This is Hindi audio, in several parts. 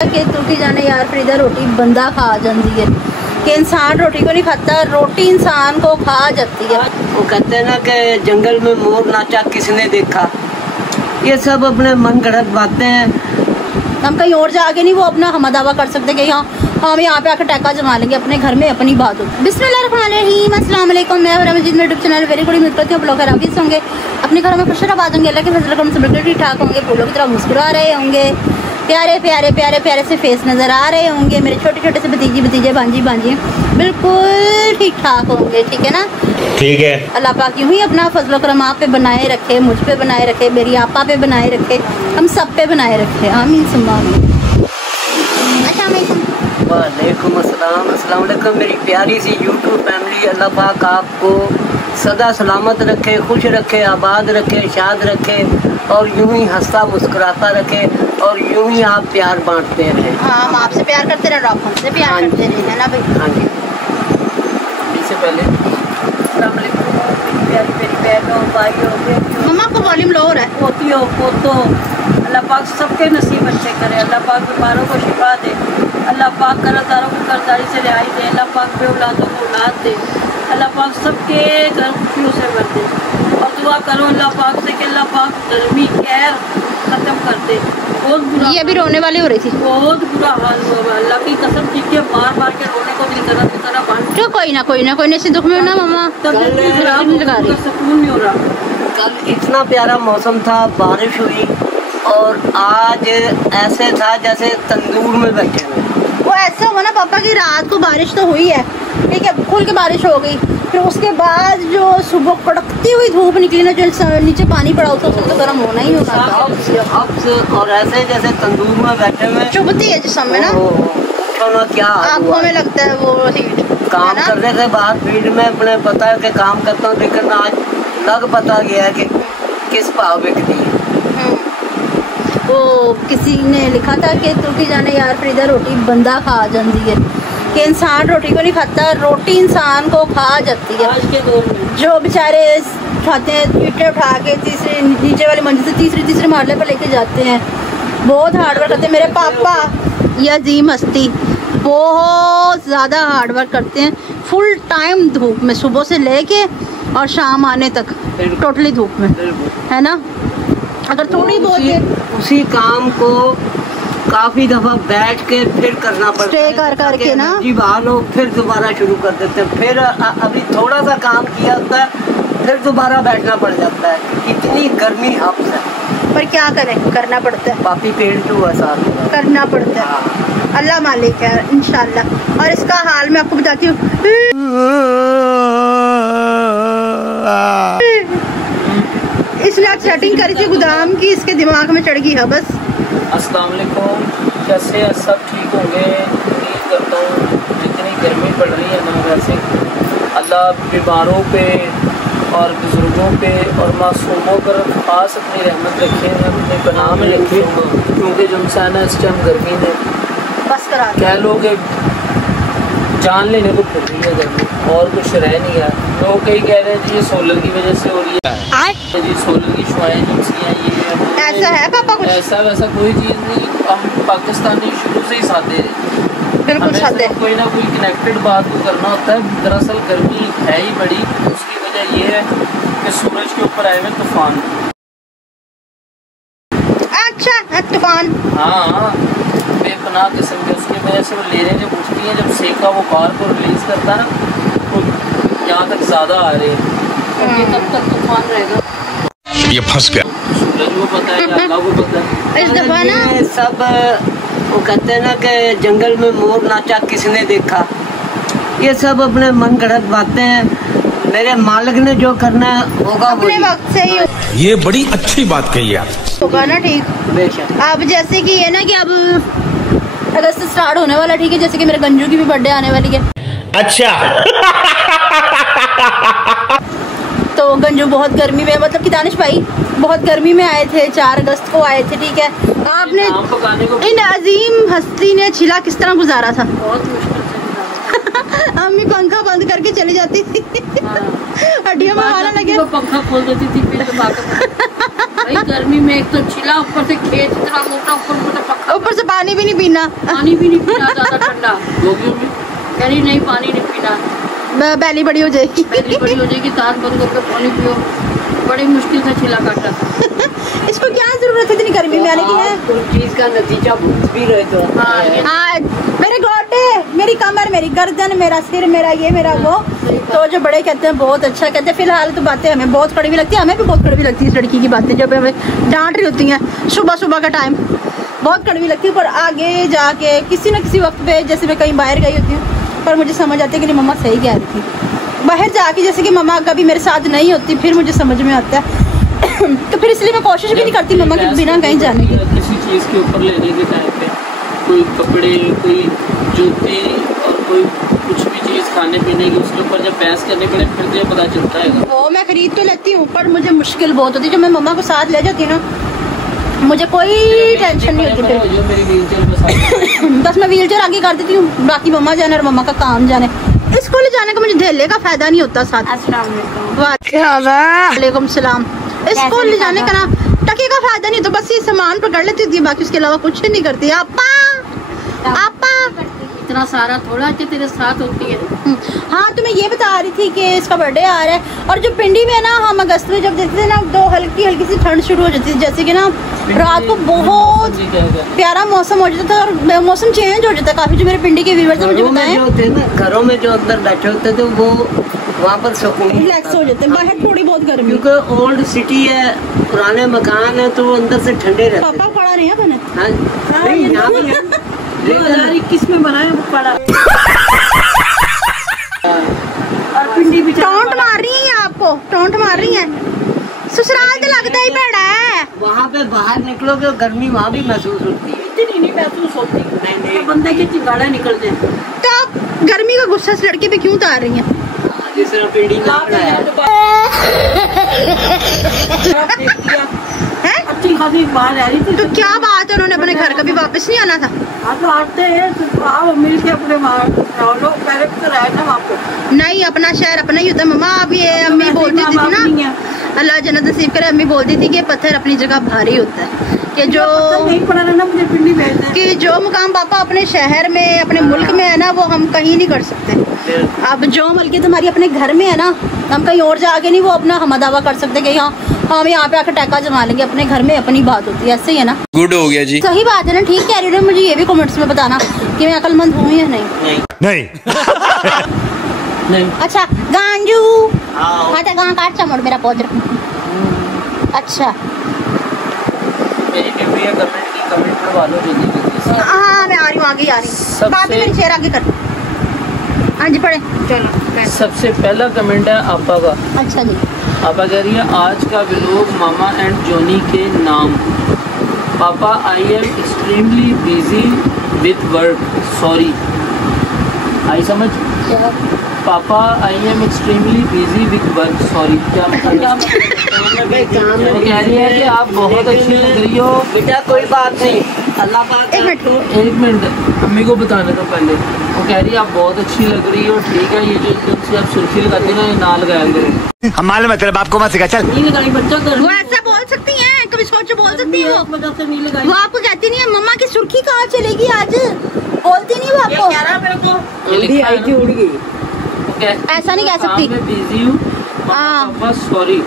कि तुकी जाने यार फरीदा रोटी बंदा खा जाती है कि इंसान रोटी को नहीं खाता, रोटी इंसान को खा जाती है। वो कहते हैं ना कि जंगल में मोर नाचा किसने देखा, ये सब अपने मन गढ़ंत बातें हैं। हम कहीं और जाके नहीं वो अपना हम दावा कर सकते कि हम यहाँ पे आकर टैका जमा लेंगे, अपने घर में अपनी बात हो। बिस्मिल्लाहिर्रहमानिर्रहीम, अस्सलाम वालेकुम। मैं और मजीद में यूट्यूब चैनल वेरी गुड उम्मीद करती हूँ आप लोग खराबीस होंगे, अपने घरों में खुश आबाद होंगे, अल्लाह के फजल करम से बिल्कुल ठीक ठाक होंगे, फूलों की तरह मुस्कुरा रहे होंगे, प्यारे प्यारे प्यारे प्यारे से फेस नज़र आ रहे होंगे, मेरे छोटे छोटे से भतीजी भतीजे भांजी भांजी बिल्कुल ठीक ठाक होंगे, ठीक है ना। ठीक है, अल्लाह पाक यूँ ही अपना फजल करम आप पे बनाए रखे, मुझ पे बनाए रखे, मेरी आपा पे बनाए रखे, हम सब पे बनाए रखे, आमीन सुम्मा आमीन। वालेकुम अस्सलाम, अस्सलाम वालेकुम मेरी प्यारी सी यूट्यूब फैमिली। अल्लाह पाक आपको सदा सलामत रखे, खुश रखे, आबाद रखे, शाद रखे और यूं ही हंसता मुस्कुराता रखे और यूं ही आप प्यार बांटते रहें। हाँ, हम आपसे प्यार करते रहे, आप हमसे प्यार करते रहे, है ना भाई। हाँ जी, इससे पहले प्यारी प्यारी बहनों भाइयों, मम्मा को वॉल्यूम लो हो रहा है। पोतियों पोतों, अल्लाह पाक सबके नसीब अच्छे करे, अल्लाह पाक बीमारों को शिफा दे, अल्लाह पाक कर्जदारों को कर्जदारी से रिहाई दे, अल्लाह पाक बेऔलादों को औलाद दे, अल्लाह पाक सबके घर खुशियों से भर दे। और दुआ करो अल्लाह पाक से कि अल्लाह पाक गर्मी कहर ख़त्म कर दे। बहुत बुरा, ये अभी रोने वाली हो रही थी, बहुत बुरा हाल हुआ, अल्लाह की कसम चीखे मार मार के रोने को दिल करा की तरह बन। तो कोई ना ऐसे दुख में हो ना मम्मा, खराब नहीं लगा रही, सुकून नहीं हो रहा। कल इतना प्यारा मौसम था, बारिश हुई और आज ऐसे था जैसे तंदूर में बैठे हुए। वो ऐसा हुआ ना पापा की रात को बारिश तो हुई है, ठीक है, खुल के बारिश हो गई, फिर उसके बाद जो सुबह कड़कती हुई धूप निकली ना, जो नीचे पानी पड़ा उससे तो गर्म होना ही होना था। और ऐसे जैसे तंदूर में बैठे हुए, चुभती है जिस्म में ना, क्या आंखों में लगता है वो हीट। काम कर रहे थे बाहर फील्ड में अपने, पता है कि काम करता हूँ, लेकिन आज लग पता गया है कि किस भाव बिकती है। वो किसी ने लिखा था कि तुकी जाने यार फरीदा रोटी बंदा खा जाती है कि इंसान रोटी को नहीं खाता, रोटी इंसान को खा जाती है। आज के दौर में जो बेचारे खाते हैं ईंटें उठा के तीसरे नीचे वाली मंजिल से तीसरे महल्ले पर लेके जाते हैं, बहुत हार्ड वर्क करते हैं। मेरे पापा ये अजीम हस्ती बहुत ज़्यादा हार्ड वर्क करते हैं, फुल टाइम धूप में, सुबह से लेके और शाम आने तक टोटली धूप में, है ना। अगर थोड़ी बहुत उसी काम को काफी दफा बैठ के फिर करना पड़ता है, कर करके ना जी बहाल हो, फिर दोबारा शुरू कर देते हैं, फिर अभी थोड़ा सा काम किया होता है, फिर दोबारा बैठना पड़ जाता है। इतनी गर्मी हफ्स है, पर क्या करें, करना पड़ता है, काफी पेड़ हुआ साथ करना पड़ता है। अल्लाह मालिक है इंशाल्लाह। और इसका हाल मैं आपको बताती हूँ, इसने आज सेटिंग करी थी गोदाम की, इसके दिमाग में चढ़ गई है बस। अस्सलाम वालेकुम, कैसे सब ठीक होंगे, उम्मीद करता हूँ। जितनी गर्मी पड़ रही है ना, वैसे अल्लाह बीमारों पे और बुज़ुर्गों पे और मासूमों पर ख़ास अपनी रहमत रखे, अपने पनाह में रखे, क्योंकि जो इंसान है इस टाइम गर्मी में बस करा क्या लोग जान लेने को फिर रही है गर्मी, और कुछ रह नहीं है। लोग कई कह रहे हैं जी ये सोलर की वजह से हो रही है, जी सोलर की शुआएं जो हैं ये ऐसा है पापा, कुछ ऐसा वैसा कोई चीज़ नहीं। हम पाकिस्तानी शुरू से ही सादे हैं, बिल्कुल सादे, कोई ना कोई कनेक्टेड बात को करना होता है। दरअसल गर्मी है ही बड़ी, उसकी वजह ये है कि सूरज के ऊपर आए हुए तूफान। अच्छा तूफान, हाँ, बेपनाह किस्म के, उसकी वजह से वो लेने जब उठती हैं, जब सेका वो कार को रिलीज करता है ना, तो यहाँ तक ज़्यादा आ रहे हैं, तब तक तूफान रहेगा। ये फंस गया, सूरज को पता है, अल्लाह को पता है। इस दफा ना सब वो कहते हैं ना कि जंगल में मोर नाचा किसने देखा, ये सब अपने मन गढ़ंत बातें हैं। मेरे मालिक ने जो करना है होगा अपने वक्त से ही, ये बड़ी अच्छी बात कही आप, होगा ना, ठीक। बेशक अब जैसे कि ये ना कि अब अगस्त से स्टार्ट होने वाला, ठीक है, जैसे कि मेरे गंजू की भी बर्थडे आने वाली है। अच्छा तो गंजू बहुत गर्मी में, मतलब कि दानिश भाई बहुत गर्मी में आए थे, 4 अगस्त को आए थे, ठीक है। आपने इन अजीम हस्ती ने छिला किस तरह गुजारा था, बहुत मुश्किल से अम्मी पंखा बंद करके चली जाती थी, हड्डियों में आना लगे, पंखा खोल देती थी, फिर भाई गर्मी में एक तो चिल्ला, ऊपर से खेत इतना मोटा, ऊपर से पानी भी नहीं पीना, पानी भी नहीं पीना, ज्यादा ठंडा कह रही नहीं पानी नहीं पीना, बैली बड़ी हो जाएगी, बैली बड़ी हो जाएगी, दांत बंद करके पानी पियो। बड़ी मुश्किल से छिला काटा। इसको क्या जरूरत है इतनी गर्मी में आने की है? चीज का नतीजा भूख भी रहे तो। हाँ, मेरे गोटे, मेरी कमर, मेरी गर्दन, मेरा सिर, मेरा ये, मेरा वो, तो जो बड़े कहते हैं बहुत अच्छा कहते हैं। फिलहाल तो बातें हमें बहुत कड़वी लगती है, हमें भी बहुत कड़वी लगती है इस लड़की की बातें, जब हमें डांट रही होती हैं सुबह सुबह का टाइम, बहुत कड़वी लगती है। पर आगे जाके किसी न किसी वक्त पे, जैसे मैं कहीं बाहर गई होती हूँ, पर मुझे समझ आती है कि नहीं मम्मा सही कह रही थी। बाहर जाके जैसे कि मम्मा कभी मेरे साथ नहीं होती, फिर मुझे समझ में आता है। तो फिर इसलिए मैं कोशिश भी नहीं करती मम्मा के बिना कहीं जाने की। किसी चीज़ के ऊपर लेने के टाइम पे कोई कपड़े, कोई जूती और कोई कुछ भी चीज़ खाने पीने की, उसके ऊपर जब बहस करने पड़े फिर तो ये पता चलता है। वो मैं खरीद तो लेती हूँ, पर मुझे मुश्किल बहुत होती है। जब मैं मम्मा को साथ ले जाती हूँ ना, मुझे कोई टेंशन नहीं होती फिर। जो मेरी व्हीलचेयर बस मैं व्हीलचेयर आगे कर देती हूँ, बाकी मम्मा जाने और मम्मा का काम जाने। स्कूल जाने का मुझे धेले का फायदा नहीं होता साथ। वालेकुम सलाम। स्कूल जाने का ना टके का फायदा नहीं, तो बस ये सामान पकड़ लेती थी, बाकी उसके अलावा कुछ नहीं करती। आपा इतना सारा थोड़ा कि तेरे साथ होती है। हाँ, तो मैं ये बता रही थी कि इसका बर्थडे आ रहा है, और जो पिंडी में ना हम अगस्त में जब देखते थे ना, तो हल्की हल्की सी ठंड शुरू हो जाती थी, जैसे कि ना रात को बहुत प्यारा मौसम हो जाता था और मौसम चेंज हो जाता है काफी। जो मेरे पिंडी के व्यूअर्स मुझे बताएं, घरों में जो अंदर बैठे होते थे वो वहाँ पर सुकून रिलैक्स हो जाते हैं। बाहर थोड़ी बहुत गर्मी, क्योंकि ओल्ड सिटी है, पुराने मकान है, तो अंदर से ठंडे रहते। पापा पड़ा नहीं है बने। हाँ, नहीं, यहाँ भी है। 2021 में बनाया वो पड़ा। और पिंडी भी टोंट मार रही है आपको, टोंट मार रही है। ससुराल तो लगता ही पड़ा है। वहाँ पे बाहर निकलोगे तो गर्मी वहाँ भी महसूस होती है। इतनी नहीं महसूस होती, नहीं बंदे की चिंगाड़े निकलते हैं। तो आप गर्मी का गुस्सा इस लड़के पे क्यों उतार रही हैं? जिस तरह पिंडी में अच्छी खासी बाहर आ रही थी। तो क्या बात है, उन्होंने अपने घर कभी वापस नहीं आना था? हाँ तो आते हैं, तो आओ मिल के अपने लोग पहले तो रहे ना वहाँ पे। नहीं, अपना शहर अपना ही होता है मम्मा। अब ये अम्मी बोलती थी ना, अल्लाह जन्नत नसीब करे, अम्मी बोलती थी कि पत्थर अपनी जगह भारी होता है, कि जो नहीं पड़ा ना मुझे पिंडी भेजना, कि जो मुकाम पापा अपने शहर में, अपने मुल्क में है ना, वो हम कहीं नहीं कर सकते। अब जो मलकी तुम्हारी अपने घर में है ना, हम कहीं और जाके नहीं वो अपना हम दावा कर सकते कि हाँ हम यहाँ पे आकर टैका जमा लेंगे। अपने घर में अपनी बात होती है, ऐसे ही है ना। गुड हो गया जी। सही बात है ना, ठीक कह रही हो। मुझे ये भी कमेंट्स में बताना कि मैं अक्लमंद हूँ या नहीं। नहीं नहीं। अच्छा गांजू, हाँ तो गां काट मोड़ मेरा पौधर। अच्छा मेरी ड्यूटी है कमेंट करवा लो जल्दी। हाँ, मैं आ रही हूँ, आगे आ रही हूँ। बात मेरी शेयर आगे कर। हाँ जी, पढ़े चलो। सबसे पहला कमेंट है आपा का। अच्छा जी। आपा कह रही है आज का व्लॉग मामा एंड जोनी के नाम। पापा I am extremely busy with work, sorry. आई समझ? पापा I am extremely busy with work, sorry. क्या मतलब? वो कह रही है कि आप बहुत अच्छी लग रही हो बेटा। कोई बात नहीं, अल्लाह पाक एक मिनट अम्मी को बताने का पहले। वो कह रही है आप बहुत अच्छी लग रही हो, ठीक है। ये जो एकदम से आप सुर्खी लगाती है ना, ये ना लगाया करें। हम मालूम है तेरे बाप को मत सिखा, चल। नहीं लगाई बच्चा कर, वो ऐसा बोल सकती हैं, कभी सोच बोल सकती है। वजह से नहीं लगाई। वो आपको कहती नहीं है मम्मा की सुर्खी कहाँ चलेगी आज, बोलती नहीं वो आपको। कह रहा मेरे को ये लिखा है ना? उड़ गई। ऐसा नहीं कह सकती। मैं बिजी हूँ, पापा सॉरी।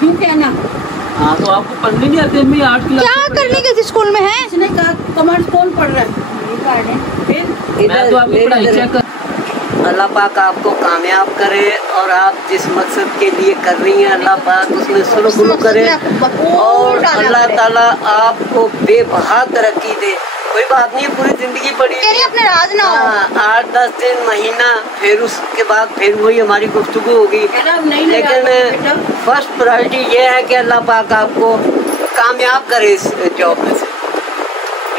क्यों कहना? हाँ तो आपको पढ़ने नहीं आते? अम्मी 8 क्लास क्या करने के स्कूल में है? इसने कहा कमेंट्स कौन पढ़ रहा है? फिर मैं तो आपकी पढ़ाई चेक कर। अल्लाह पाक आपको कामयाब करे, और आप जिस मकसद के लिए कर रही हैं अल्लाह पाक उसमें सुलह करे, और अल्लाह ताला आपको बेबहा तरक्की दे। कोई बात नहीं, पूरी जिंदगी पड़ी अपने राज ना हो। 8-10 दिन, महीना, फिर उसके बाद फिर वही हमारी गुफ्तगू होगी। लेकिन फर्स्ट प्रायोरिटी ये है कि अल्लाह पाक आपको कामयाब करे इस जॉब में से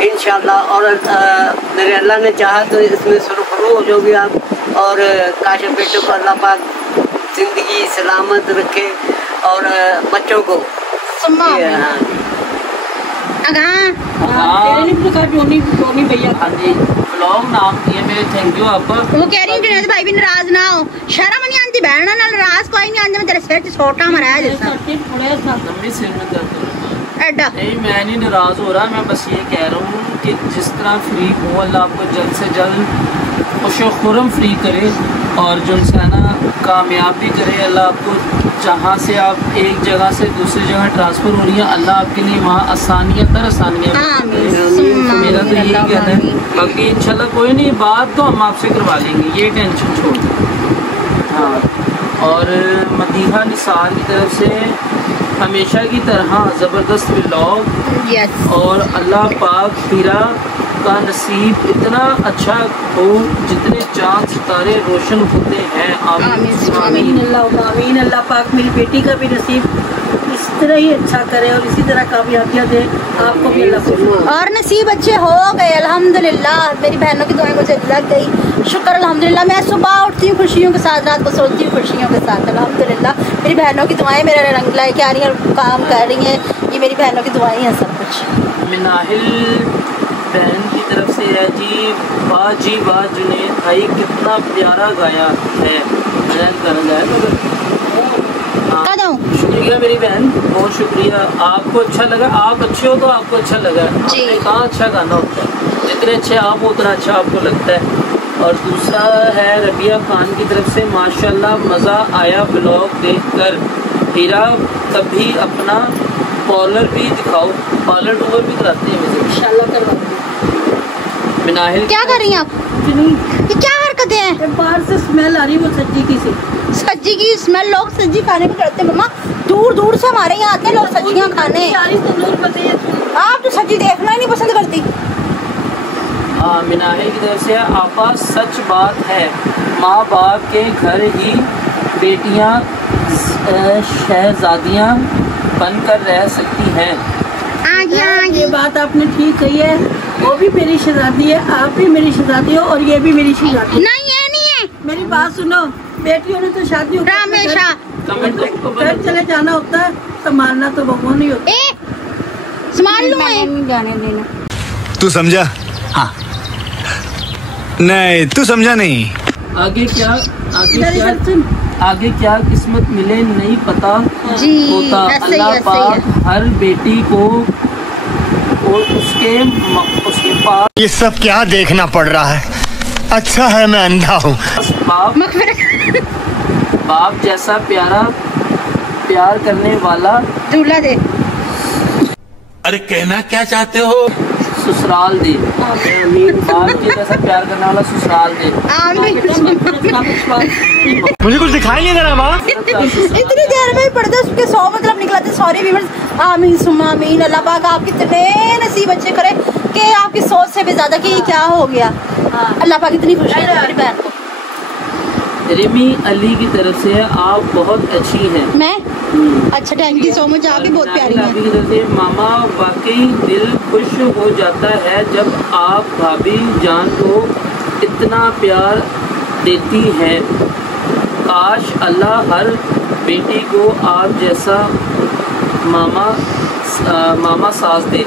इंशाल्लाह। और मेरे अल्लाह ने चाहा तो इसमें सुरखरू हो जाओगे आप, और काशिफ बेटे को अल्लाह पाक जिंदगी सलामत रखे, और बच्चों को तेरे नहीं पता जोनी भैया। हाँ जी, ब्लॉग नाम दिए मेरे, थैंक यू आपका। वो कह रही जुनेद भाई भी नाराज ना हो, शर्म नहीं आती बहन, नाराज कोई नहीं आती। मैं तेरे सिर छोटा मराया जैसा। लंबी सिर में दर्द एडा नहीं, मैं नहीं नाराज हो रहा, मैं बस ये कह रहा हूँ कि जिस तरह फ्री हो अल्लाह आपको जल्द से जल्द खुश खुरम फ्री करे और जो है ना कामयाब भी करे। अल्लाह आपको जहाँ से आप एक जगह से दूसरी जगह ट्रांसफ़र हो रही है, अल्लाह आपके लिए वहाँ आसानियाँ तर आसानियाँ मेरा तो यही कहना है। बाकी इंशाल्लाह कोई नहीं, बात तो हम आपसे करवा लेंगे, ये टेंशन छोड़ दें। हाँ, और मदीहा निसार की तरफ से हमेशा की तरह ज़बरदस्त व्लॉग यस और अल्लाह पाक हीरा का नसीब इतना अच्छा हो जितने चाँद सितारे रोशन होते हैं। आमीन अल्लाह पाक मेरी बेटी का भी नसीब इस तरह ही अच्छा करे और इसी तरह कामयाबियाँ दे आपको भी अल्लाह। और नसीब अच्छे हो गए अल्हम्दुलिल्लाह। मेरी बहनों की दुआएं मुझे लग गई, शुक्र अल्हम्दुलिल्लाह। मैं सुबह उठती हूँ खुशियों के साथ, रात को सोती हूँ खुशियों के साथ अल्हम्दुलिल्लाह। मेरी बहनों की दुआएं मेरा रंग लाके आ रही हैं, काम कर रही हैं, ये मेरी बहनों की दुआएं हैं सब कुछ। मिनाहिल बहन की तरफ से है जी, वाह जुनैद भाई कितना प्यारा गाया है। शुक्रिया मेरी बहन, बहुत शुक्रिया। आपको अच्छा लगा, आप अच्छे हो तो आपको अच्छा लगा। आपने कहाँ अच्छा गाना होता है, जितने अच्छे आप उतना अच्छा आपको लगता है। और दूसरा है रबिया खान की तरफ से, माशाल्लाह मज़ा आया ब्लॉग देखकर। हीरा कभी अपना पार्लर भी दिखाओ, पार्लर टूर भी कराते हैं मुझे इंशाल्लाह करवाते हैं। मिनाहिल क्या कर रही हैं आप? ये क्या हरकतें हैं? बाहर से स्मेल आ रही है वो सज्जी की से, सज्जी की स्मेल। लोग सज्जी खाने को करते हैं मम्मा, दूर दूर से हमारे यहाँ आते हैं लोग सब्जियाँ खाने। आप तो सब्जी देखना ही नहीं पसंद करती। हाँ, मिनाहिल की तरफ से आपा सच बात है, माँ बाप के घर ही बेटियाँ शहजादियाँ बनकर रह सकती हैं। ये बात आपने ठीक कही है, वो भी मेरी शहजादी है, आप भी मेरी शहजादी हो और ये भी मेरी शहजादी है। नहीं ये नहीं है, मेरी बात सुनो, बेटियों ने तो शादी हमेशा घर चले जाना होता है, संभालना तो बहू नहीं होता। संभाल लूँ नहीं जाने देना। तू समझा? हाँ नहीं तू समझा नहीं। आगे क्या किस्मत मिले नहीं पता जी, होता। अल्लाह पाक हर बेटी को और उसके पास ये सब क्या देखना पड़ रहा है? अच्छा है मैं अंधा हूँ। बाप जैसा प्यार करने वाला दूल्हा दे। अरे कहना क्या चाहते हो? ससुराल दे। बाप के जैसा प्यार करने वाला ससुराल दे। मुझे कुछ दिखाई नहीं दे रहा माँ। इतनी देर में ही पढ़ते उसके 100 मतलब निकलाते। सॉरी व्यूअर्स, आमीन सुम्मा आमीन। अल्लाह पाक आपके इतने नसीब अच्छे करे कि आपकी सोच से भी ज्यादा कि क्या हो गया। अल्लाह पाक इतनी खुश है मेरी बहन को। रिमी अली की तरफ से आप बहुत अच्छी हैं। मैं अच्छा, थैंक यू सो मच, आप भी बहुत प्यारी हैं। मामा वाकई दिल खुश हो जाता है जब आप भाभी जान को इतना प्यार देती हैं। काश अल्लाह हर बेटी को आप जैसा मामा सास दे।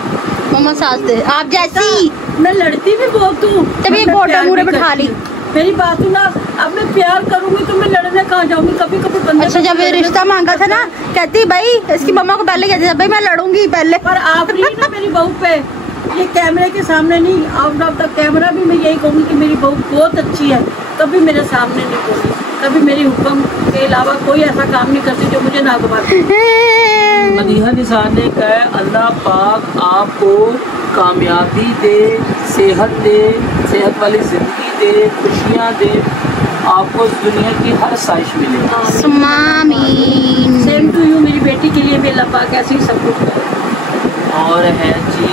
मामा सास दे आप जैसी। मैं लड़ती भी बहुत हूँ, तभी बोटा मुरे बैठा ली। मेरी बात सुना, अब मैं प्यार करूंगी तो मैं लड़ने कहाँ जाऊंगी? कभी बंदे। अच्छा, जब ये रिश्ता मांगा था ना, कहती भाई इसकी मम्मा को पहले कहती भाई मैं लड़ूंगी पहले। पर आप नहीं ना मेरी बहू पे, ये कैमरे के सामने नहीं, आउट ऑफ द कैमरा भी मैं यही कहूँगी कि मेरी बहू बहुत अच्छी है। कभी मेरे सामने नहीं बोली, कभी मेरी हुक्म के अलावा कोई ऐसा काम नहीं करती जो मुझे ना घुमाती। मदीहा निसार ने कहा अल्लाह पाक आपको कामयाबी दे, सेहत वाली ज़िंदगी दे, खुशियाँ दे, आपको दुनिया की हर साइश मिले। Same to you. मेरी बेटी के लिए भी अल्लाह पाक ऐसे ही सब कुछ करे। और है जी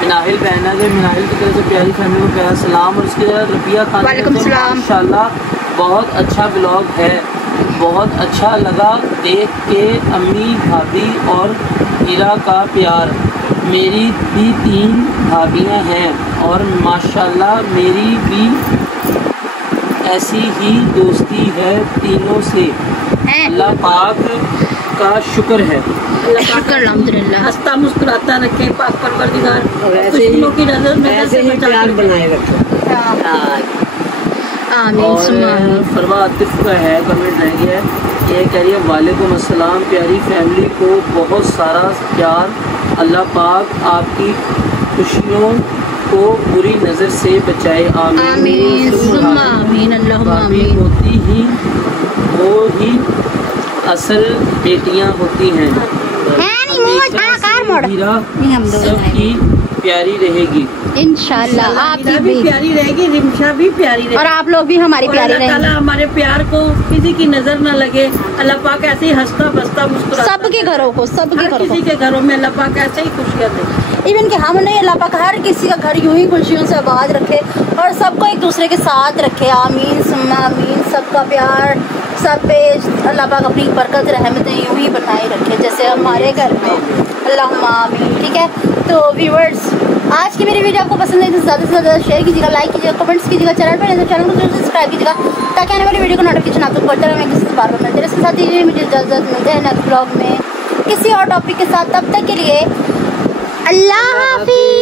मिनाहिल बहना के, मिनाहिल की तरफ से प्यारी फैमिली को प्यारा सलाम। और उसके बाद रबिया खान, वालेकुम सलाम। इंशाल्लाह बहुत अच्छा ब्लॉग है, बहुत अच्छा लगा देख के अम्मी भाभी और हीरा का प्यार। मेरी भी 3 भाभियाँ हैं और माशाल्लाह मेरी भी ऐसी ही दोस्ती है तीनों से। अल्लाह पाक का शुक्र है। शुक्र अल्हम्दुलिल्लाह। हंसता मुस्कुराता रखे पाक परवरदिगार, दुश्मनों की नजर में से प्यार बनाए रखे। आमीन और सुम्मा आमीन। फरवा आतिफ का है कमेंट रह गया है, ये कह रही है वालेकुम अस्सलाम, प्यारी फैमिली को बहुत सारा प्यार अल्लाह पाक आपकी खुशियों को बुरी नज़र से बचाए। आमीन सुम्मा आमीन अल्लाहुम्मा आमीन। होती ही वो ही असल बेटियां होती हैं। सबकी प्यारी रहेगी इंशाल्लाह, आपकी भी प्यारी रहेगी, रिमशा भी प्यारी रहेगी और आप लोग भी हमारी प्यारी रहेंगे। अल्लाह हमारे प्यार को किसी की नजर न लगे। अल्लाह पाक ऐसे ही हंसता बसता मुस्कुराता सबके घरों को, सबके घरों किसी के घरों में अल्लाह पाक ऐसे ही खुशियाँ दे। इवन कि हम नहीं, अल्लाह पाक हर किसी का घर यूं ही खुशियों से आबाद रखे और सबको एक दूसरे के साथ रखे। आमीन सुम्मा आमीन। सबका प्यार सब पे अल्लाह पाक अपनी बरकत रहमतें यूं ही बनाए रखे जैसे हमारे घर में। अल्लाहुम्मा आमीन। ठीक है, तो व्यूअर्स आज की मेरी वीडियो आपको पसंद है तो ज़्यादा से ज़्यादा शेयर कीजिएगा, लाइक कीजिएगा, कमेंट्स कीजिएगा, चैनल पर नहीं तो चैनल को जरूर सब्सक्राइब कीजिएगा ताकि आने वाली वीडियो को नोटिफिकेशन आपको पड़ता रहे। मैं किसी बार मिलते हैं, इसके साथ ही मुझे इजाज़त मिलते हैं नेक्स्ट ब्लॉग में किसी और टॉपिक के साथ। तब तक के लिए अल्लाह हाफिज़।